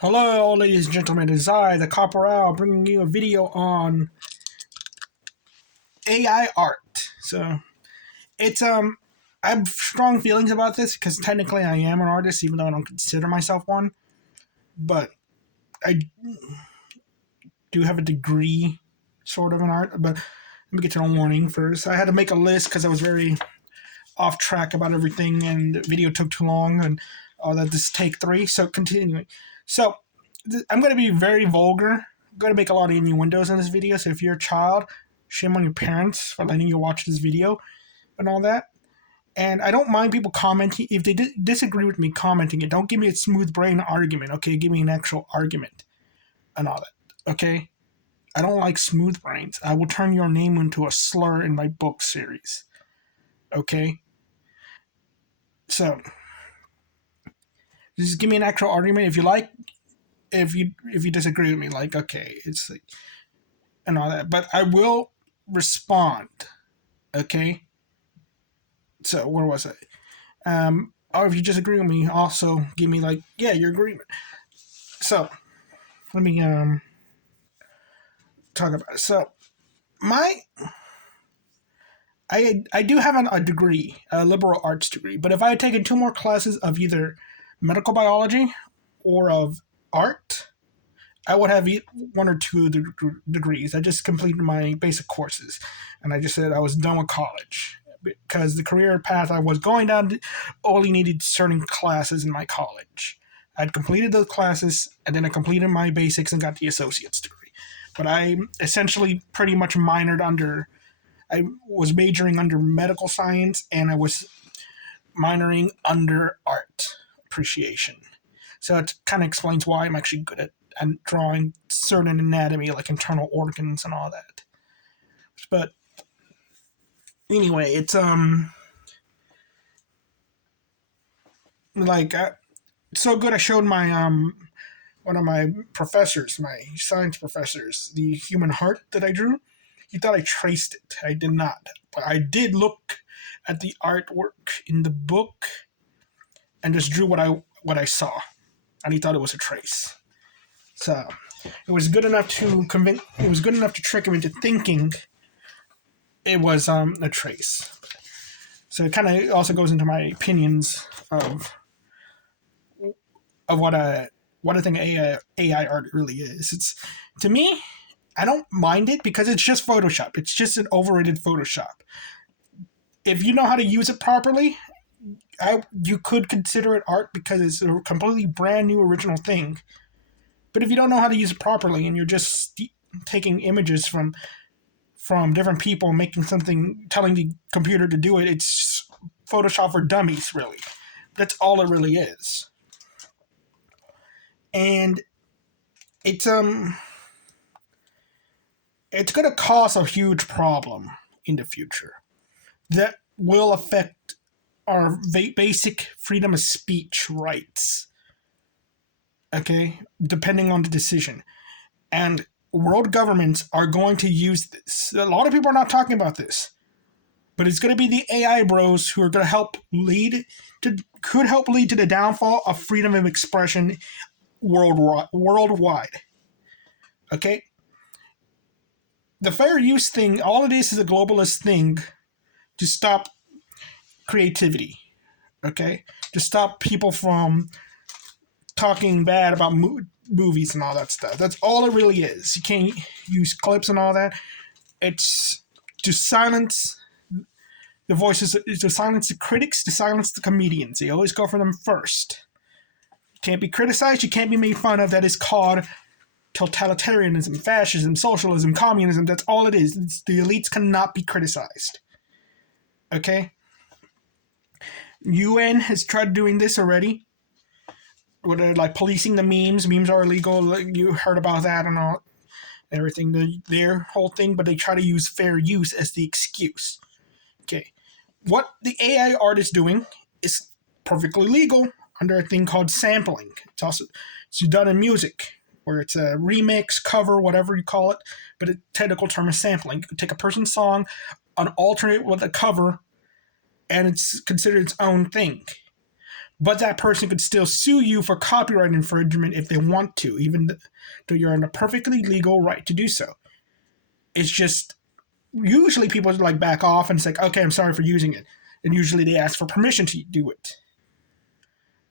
Hello, ladies and gentlemen. It is I, the Corporal, bringing you a video on AI art. So I have strong feelings about this because technically I am an artist, even though I don't consider myself one. But I do have a degree, sort of, in art. But let me get to the warning first. I had to make a list because I was very off track about everything, and the video took too long, and all that. This is take 3. So continuing. So I'm going to be very vulgar. I'm going to make a lot of innuendos in this video. So if you're a child, shame on your parents for letting you watch this video and all that. And I don't mind people commenting. If they disagree with me, commenting it. Don't give me a smooth brain argument, okay? Give me an actual argument and all that, okay? I don't like smooth brains. I will turn your name into a slur in my book series, okay? So just give me an actual argument. If you like, if you disagree with me, like, okay, it's like, and all that. But I will respond, okay? So where was I? Or if you disagree with me, also give me like, yeah, your agreement. So let me talk about it. So my I do have a degree, a liberal arts degree, but if I had taken 2 more classes of either medical biology or of art, I would have 1 or 2 of the degrees. I just completed my basic courses, and I just said I was done with college because the career path I was going down only needed certain classes in my college. I'd completed those classes, and then I completed my basics and got the associate's degree. But I essentially pretty much I was majoring under medical science, and I was minoring under art appreciation. So it kind of explains why I'm actually good at and drawing certain anatomy, like internal organs and all that. But anyway, it's like so good. I showed my one of my professors, my science professors, the human heart that I drew. He thought I traced it. I did not, but I did look at the artwork in the book and just drew what I saw, and he thought it was a trace. So it was good enough to convince. It was good enough to trick him into thinking it was a trace. So it kind of also goes into my opinions of what I think AI art really is. It's, to me, I don't mind it because it's just Photoshop. It's just an overrated Photoshop. If you know how to use it properly, you could consider it art because it's a completely brand new original thing. But if you don't know how to use it properly and you're just taking images from different people, making something, telling the computer to do it, it's Photoshop for dummies, really. That's all it really is. And it's it's going to cause a huge problem in the future that will affect our basic freedom of speech rights. Okay, depending on the decision. And world governments are going to use this. A lot of people are not talking about this, but it's going to be the AI bros who are going to could help lead to the downfall of freedom of expression worldwide. Okay, the fair use thing, all it is a globalist thing to stop creativity. Okay, to stop people from talking bad about movies and all that stuff. That's all it really is. You can't use clips and all that. It's to silence the voices, to silence the critics, to silence the comedians. They always go for them first. You can't be criticized, you can't be made fun of. That is called totalitarianism, fascism, socialism, communism. That's all it is. The elites cannot be criticized. Okay? UN has tried doing this already. Where they're like policing the memes. Memes are illegal. Like, you heard about that and all, everything. Their whole thing, but they try to use fair use as the excuse. Okay, what the AI art is doing is perfectly legal under a thing called sampling. It's done in music, where it's a remix, cover, whatever you call it, but a technical term is sampling. You can take a person's song, an alternate with a cover, and it's considered its own thing. but that person could still sue you for copyright infringement if they want to, even though you're in a perfectly legal right to do so. It's just usually people like back off and it's like, okay, I'm sorry for using it, and usually they ask for permission to do it.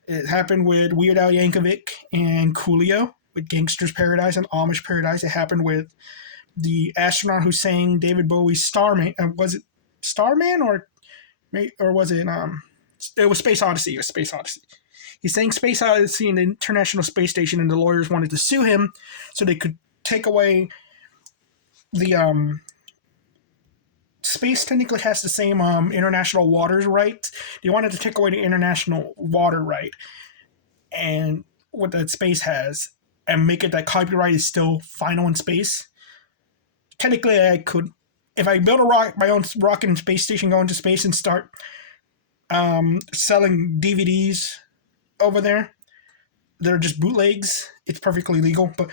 It happened with Weird Al Yankovic and Coolio with Gangster's Paradise and Amish Paradise. It happened with the astronaut who sang David Bowie's Starman. Was it Starman or was it it was Space Odyssey. It was Space Odyssey. He sang Space Odyssey in the International Space Station, and the lawyers wanted to sue him so they could take away the space technically has the same international waters right. They wanted to take away the international water right and what that space has and make it that copyright is still final in space. Technically, I could, if I build my own rocket and space station, go into space and start selling DVDs over there, they're just bootlegs. It's perfectly legal, but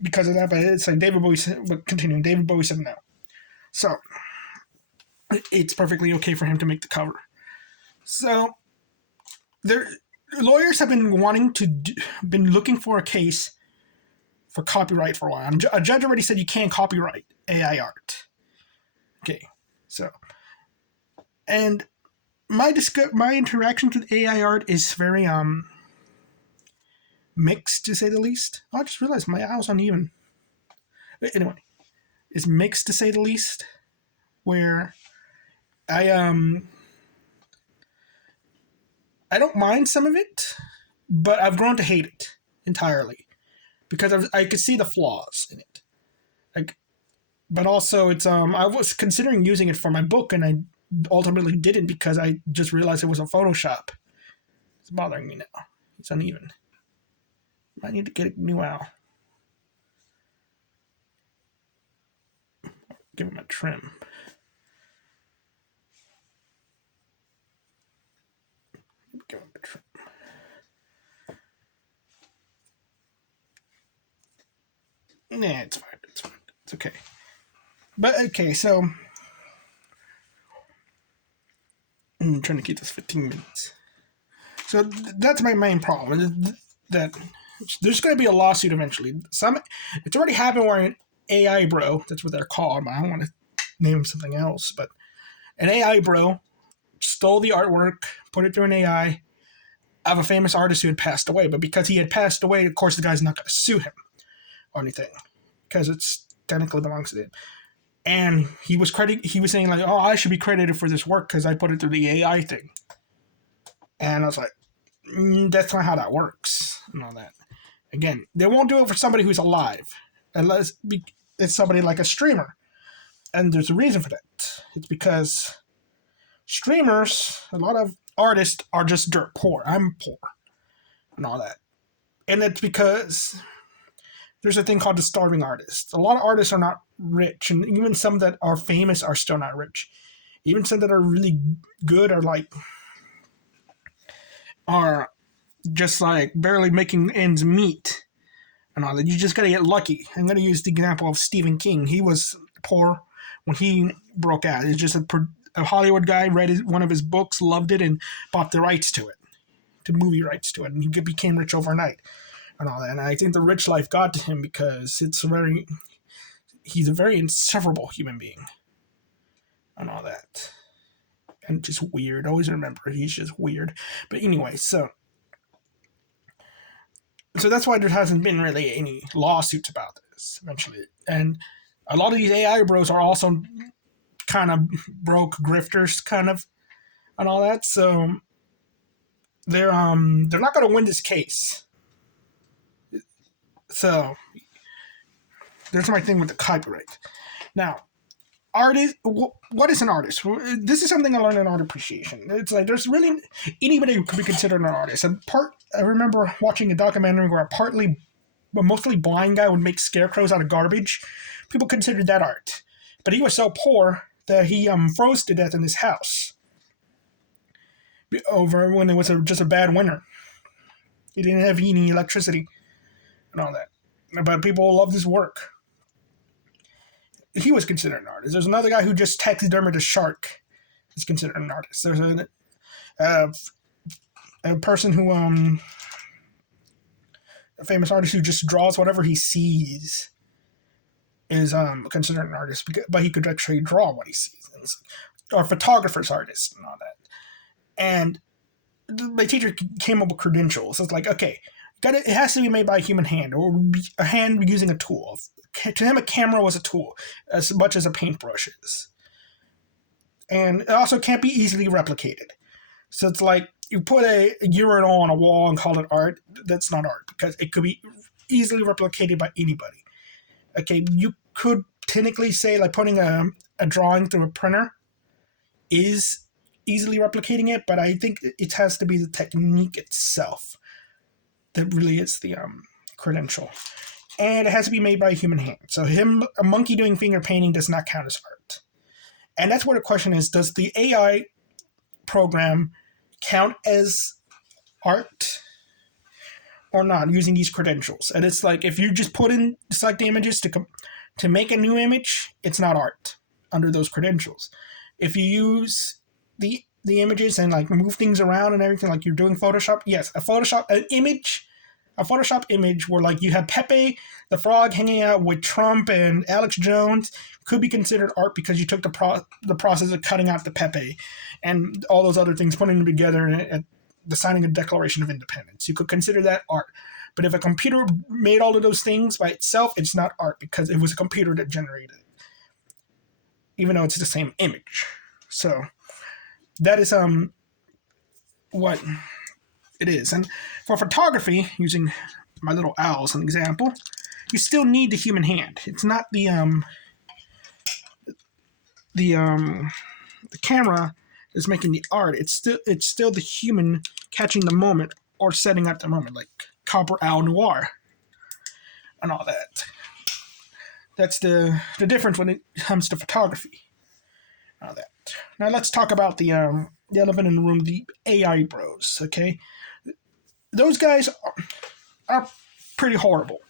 because of that, but it's like David Bowie said, but continuing, David Bowie said no. So, it's perfectly okay for him to make the cover. So, lawyers have been been looking for a case for copyright for a while. A judge already said you can't copyright AI art. Okay, so, and my interactions with AI art is very mixed, to say the least. Oh, I just realized my eye was uneven. Anyway, it's mixed, to say the least, where I don't mind some of it, but I've grown to hate it entirely because I could see the flaws in it. Like, but also it's I was considering using it for my book, and I ultimately didn't because I just realized it was a Photoshop. It's bothering me now. It's uneven. I need to get a new owl. Give him a trim. Give him a trim. Nah, it's fine. It's fine. It's okay. But okay, so I'm trying to keep this 15 minutes. So that's my main problem. That there's going to be a lawsuit eventually. It's already happened where an AI bro, that's what they're called, but I don't want to name him something else, but an AI bro stole the artwork, put it through an AI of a famous artist who had passed away. But because he had passed away, of course, the guy's not going to sue him or anything because it's technically belongs to him. And he was saying like, "Oh, I should be credited for this work because I put it through the AI thing." And I was like, "That's not how that works," and all that. Again, they won't do it for somebody who's alive, unless it's somebody like a streamer. And there's a reason for that. It's because streamers, a lot of artists are just dirt poor. I'm poor, and all that. And it's because there's a thing called the starving artist. A lot of artists are not rich, and even some that are famous are still not rich. Even some that are really good are just like barely making ends meet and all that. You just gotta get lucky. I'm gonna use the example of Stephen King. He was poor when he broke out. It's just a Hollywood guy read one of his books, loved it, and bought the rights to it, to movie rights to it, and he became rich overnight and all that. And I think the rich life got to him because he's a very insufferable human being and all that. And just weird. Always remember, he's just weird. But anyway, so that's why there hasn't been really any lawsuits about this eventually. And a lot of these AI bros are also kind of broke grifters, kind of, and all that. So they're not going to win this case. So there's my thing with the copyright. Now, artist, what is an artist? This is something I learned in art appreciation. It's like there's really anybody who could be considered an artist. And I remember watching a documentary where a mostly blind guy would make scarecrows out of garbage. People considered that art, but he was so poor that he froze to death in his house over when it was just a bad winter. He didn't have any electricity and all that, but people loved his work. He was considered an artist. There's another guy who just taxidermied a shark. He's considered an artist. There's a person who a famous artist who just draws whatever he sees is considered an artist, but he could actually draw what he sees, or photographer's artist and all that. And my teacher came up with credentials. It's like, okay, it has to be made by a human hand or a hand using a tool. To him, a camera was a tool as much as a paintbrush is. And it also can't be easily replicated. So it's like you put a urinal on a wall and call it art. That's not art because it could be easily replicated by anybody. Okay, you could technically say like putting a drawing through a printer is easily replicating it, but I think it has to be the technique itself that really is the credential. And it has to be made by a human hand. So a monkey doing finger painting does not count as art. And that's where the question is, does the AI program count as art or not using these credentials? And it's like, if you just put in select images to make a new image, it's not art under those credentials. If you use the images and like move things around and everything like you're doing Photoshop, yes, a Photoshop image where like you have Pepe the Frog hanging out with Trump and Alex Jones could be considered art because you took the process of cutting out the Pepe and all those other things, putting them together and the signing of Declaration of Independence. You could consider that art. But if a computer made all of those things by itself, it's not art because it was a computer that generated it, even though it's the same image. So that is what it is. And for photography, using my little owl as an example, you still need the human hand. It's not the camera is making the art. It's still the human catching the moment or setting up the moment, like Copper Owl Noir and all that. That's the difference when it comes to photography. All that. Now let's talk about the elephant in the room, the AI bros. Okay, those guys are pretty horrible.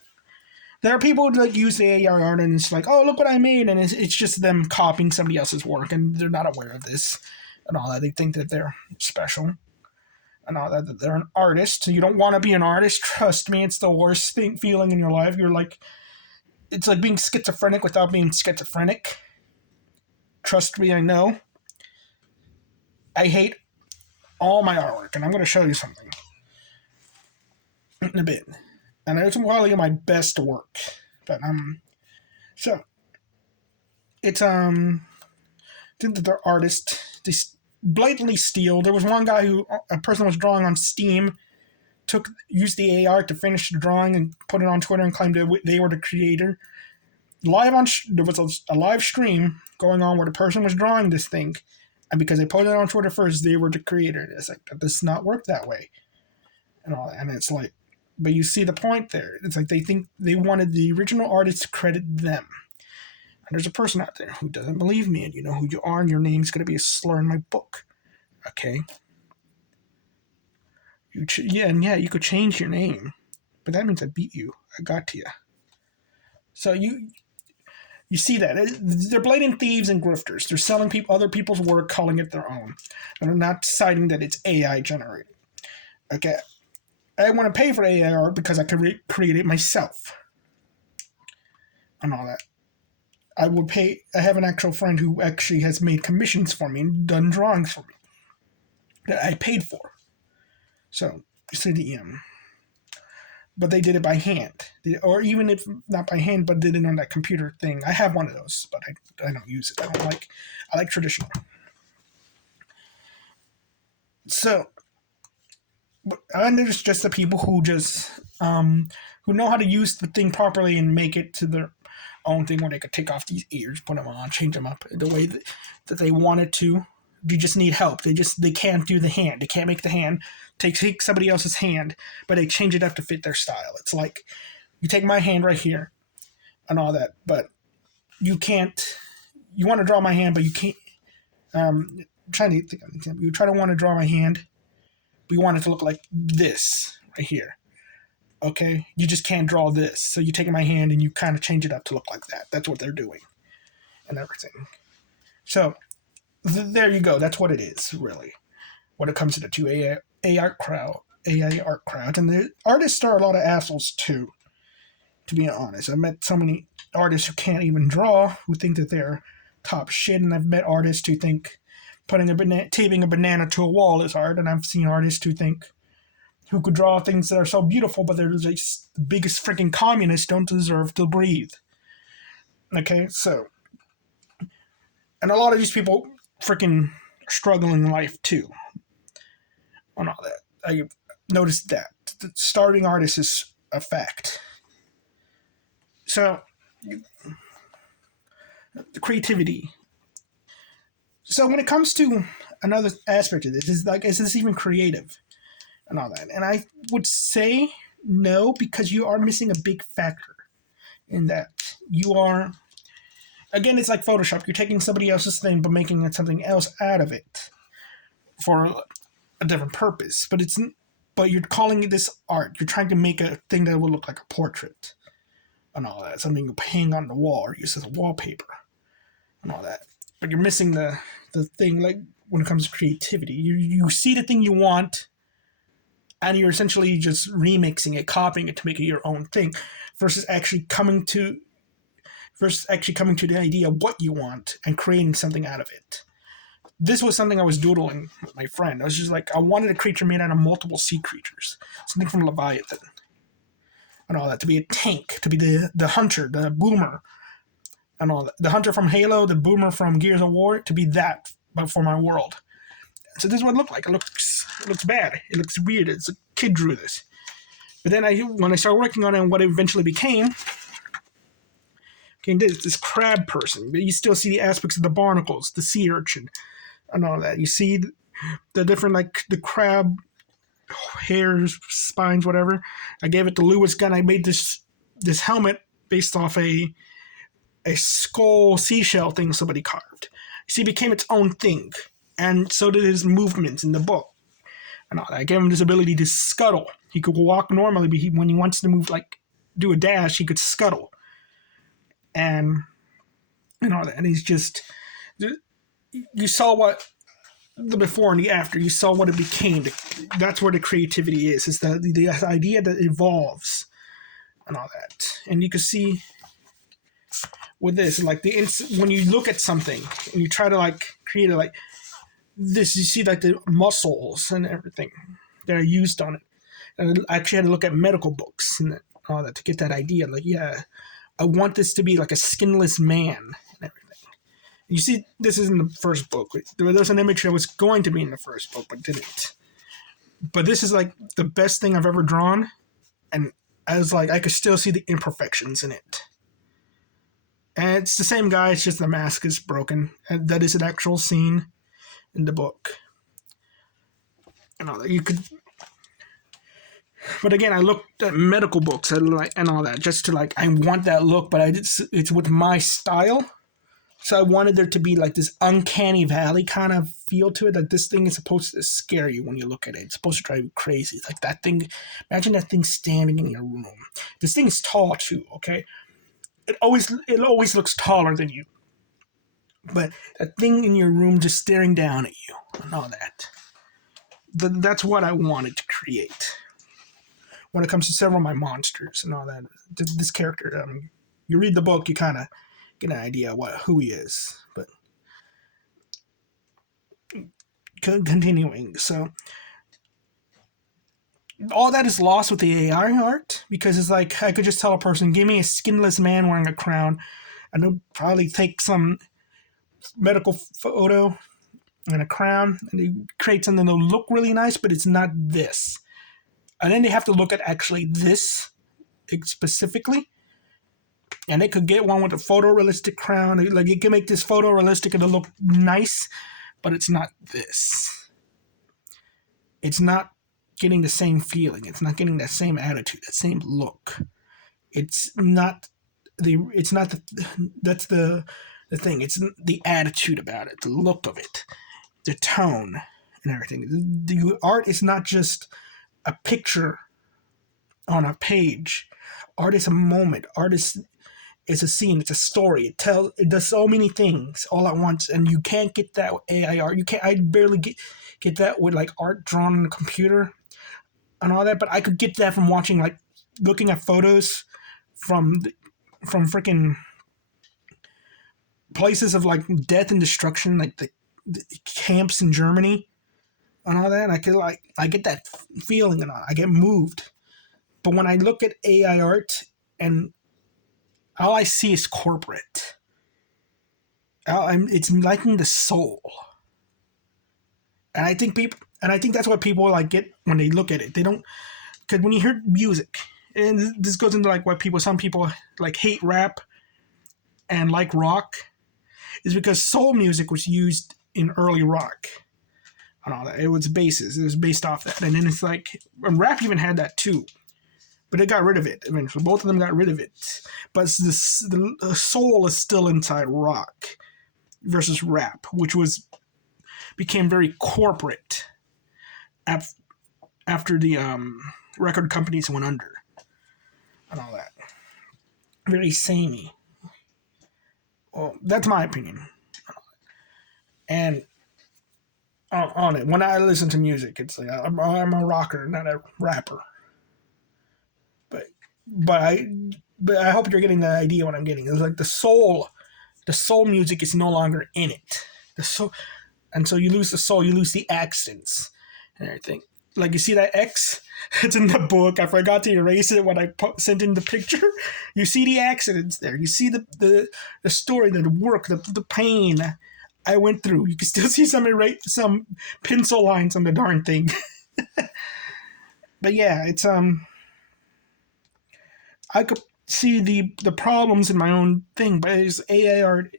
There are people that use the AI art and it's like, oh, look what I made, and it's just them copying somebody else's work, and they're not aware of this and all that. They think that they're special and all that they're an artist. You don't want to be an artist. Trust me, it's the worst feeling in your life. You're like, it's like being schizophrenic without being schizophrenic. Trust me, I know. I hate all my artwork, and I'm going to show you something in a bit. And it's probably my best work, but so it's think that they're artists. They blatantly steal. There was one guy a person was drawing on Steam, used the AI to finish the drawing and put it on Twitter and claimed that they were the creator. There was a live stream going on where the person was drawing this thing, and because they put it on Twitter first, they were the creator. It's like, that does not work that way, and all that. And it's like, but you see the point there. It's like they think they wanted the original artist to credit them. And there's a person out there who doesn't believe me, and you know who you are, and your name's going to be a slur in my book. Okay? You could change your name, but that means I beat you. I got to you. So you see that. They're blatant thieves and grifters. They're selling other people's work, calling it their own. And they're not deciding that it's AI generated. Okay? I want to pay for AI art because I can create it myself. And all that. I would pay. I have an actual friend who actually has made commissions for me and done drawings for me that I paid for. So, you see the but they did it by hand. Or even if not by hand, but did it on that computer thing. I have one of those, but I don't use it. I like traditional. So, and there's just the people who just, who know how to use the thing properly and make it to their own thing where they could take off these ears, put them on, change them up the way that they want it to. You just need help. They can't do the hand. They can't make the hand. Take somebody else's hand, but they change it up to fit their style. It's like, you take my hand right here and all that, but you can't, you want to draw my hand, but you can't, I'm trying to think of an example. You try to want to draw my hand, but you want it to look like this right here. Okay? You just can't draw this. So you take my hand and you kind of change it up to look like that. That's what they're doing and everything. So there you go. That's what it is, really, when it comes to the two AI art crowd, and the artists are a lot of assholes too. To be honest, I've met so many artists who can't even draw who think that they're top shit, and I've met artists who think taping a banana to a wall is art, and I've seen artists who could draw things that are so beautiful, but they're just the biggest freaking communists, don't deserve to breathe. Okay, so, and a lot of these people freaking struggle in life too, on all that. I noticed that starving artists is a fact. So, the creativity. So when it comes to another aspect of this, is this even creative and all that? And I would say no, because you are missing a big factor in that. You are, again, it's like Photoshop. You're taking somebody else's thing but making it something else out of it for a different purpose. But you're calling this art. You're trying to make a thing that will look like a portrait and all that. Something you hang on the wall or use as a wallpaper and all that. But you're missing the thing, like when it comes to creativity. You see the thing you want, and you're essentially just remixing it, copying it to make it your own thing, versus actually coming to the idea of what you want and creating something out of it. This was something I was doodling with my friend. I was just like, I wanted a creature made out of multiple sea creatures, something from Leviathan and all that, to be a tank, to be the hunter, the boomer, and all that. The hunter from Halo, the boomer from Gears of War, to be that, but for my world. So this is what it looked like. It looks bad. It looks weird. It's a kid drew this. But then when I started working on it, and what it eventually became this crab person. But you still see the aspects of the barnacles, the sea urchin, and all that. You see the different, like, the crab hairs, spines, whatever. I gave it to Lewis Gunn. I made this helmet based off a skull seashell thing somebody carved. See, it became its own thing. And so did his movements in the book. And all that. I gave him this ability to scuttle. He could walk normally, but when he wants to move, like, do a dash, he could scuttle. And all that. And he's just... You saw what... The before and the after. You saw what it became. That's where the creativity is. It's the idea that evolves. And all that. And you can see... with this, like, when you look at something and you try to, like, create it like this, you see, like, the muscles and everything that are used on it. And I actually had to look at medical books and all that to get that idea. Like, yeah, I want this to be like a skinless man and everything. And you see, this is in the first book. There's an image that was going to be in the first book, but didn't. But this is, like, the best thing I've ever drawn, and I was like, I could still see the imperfections in it. And it's the same guy, it's just the mask is broken. And that is an actual scene in the book. And all that. You could... But again, I looked at medical books and all that, just to, like, I want that look, but it's with my style. So I wanted there to be, like, this uncanny valley kind of feel to it. Like, this thing is supposed to scare you when you look at it. It's supposed to drive you crazy. It's like that thing, imagine that thing standing in your room. This thing is tall too, okay? It always looks taller than you. But that thing in your room just staring down at you and all that. That's what I wanted to create. When it comes to several of my monsters and all that. This character, you read the book, you kind of get an idea of who he is. But continuing, so... all that is lost with the AI art, because it's like I could just tell a person, give me a skinless man wearing a crown, and they'll probably take some medical photo and a crown, and they create something that'll look really nice, but it's not this. And then they have to look at actually this specifically, and they could get one with a photorealistic crown. Like, you can make this photorealistic and it'll look nice, but it's not this. It's not getting the same feeling. It's not getting that same attitude, that same look. That's the thing. It's the attitude about it, the look of it, the tone, and everything. The art is not just a picture on a page. Art is a moment. Art is It's a scene. It's a story. It does so many things all at once, and you can't get that with AI art. You can't. I barely get that with like art drawn on the computer and all that. But I could get that from watching, like, looking at photos from freaking places of like death and destruction, like the camps in Germany and all that. I get that feeling and I get moved. But when I look at AI art and all I see is corporate, it's lacking the soul. And I think that's what people like get when they look at it. They don't, because when you hear music, and this goes into like what some people like hate rap and like rock, is because soul music was used in early rock and all that. It was bases. It was based off that. And then it's like, and rap even had that too. But they got rid of it eventually. Both of them got rid of it. But the soul is still inside rock versus rap, which became very corporate after the record companies went under and all that. Very samey. Well, that's my opinion. And on it, when I listen to music, it's like I'm a rocker, not a rapper. But I hope you're getting the idea what I'm getting. It's like the soul music is no longer in it. And so you lose the soul, you lose the accents and everything. Like, you see that X? It's in the book. I forgot to erase it when I sent in the picture. You see the accidents there. You see the story, the work, the pain I went through. You can still see some pencil lines on the darn thing. But yeah, it's I could see the problems in my own thing, but AI art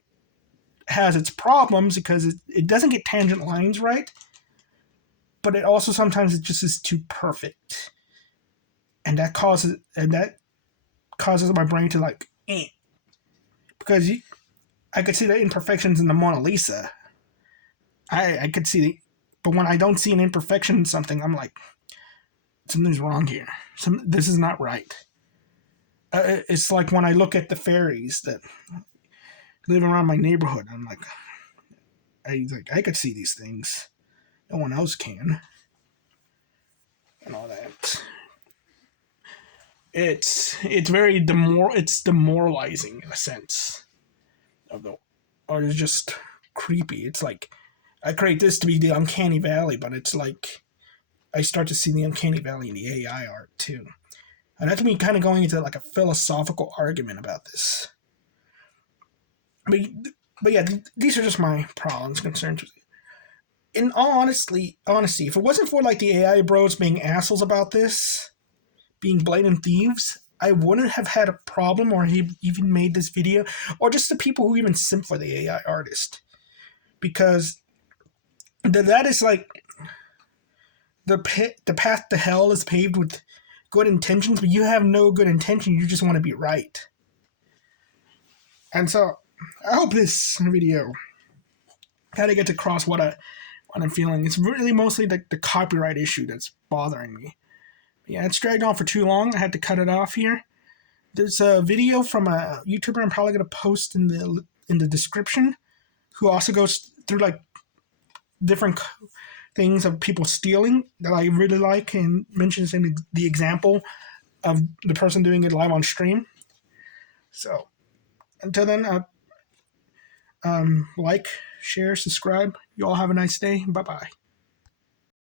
has its problems because it doesn't get tangent lines right. But it also sometimes it just is too perfect, and that causes my brain to like, because I could see the imperfections in the Mona Lisa. I could see, but when I don't see an imperfection in something, I'm like, something's wrong here. This is not right. It's like when I look at the fairies that live around my neighborhood. I'm like, I could see these things. No one else can. And all that. It's very demoralizing in a sense. Or it's just creepy. It's like, I create this to be the uncanny valley, but it's like I start to see the uncanny valley in the AI art too. And that's me kind of going into like a philosophical argument about this. But yeah, these are just my problems, concerns with it. In all honesty, if it wasn't for like the AI bros being assholes about this, being blatant thieves, I wouldn't have had a problem or he even made this video, or just the people who even simp for the AI artist. Because that is like, the path to hell is paved with good intentions, but you have no good intention, you just want to be right. And so, I hope this video kind of gets across what I'm feeling. It's really mostly the copyright issue that's bothering me. Yeah, it's dragged on for too long. I had to cut it off here. There's a video from a YouTuber I'm probably going to post in the description, who also goes through like different things of people stealing that I really like, and mentions in the example of the person doing it live on stream. So until then, like, share, subscribe. You all have a nice day. Bye bye.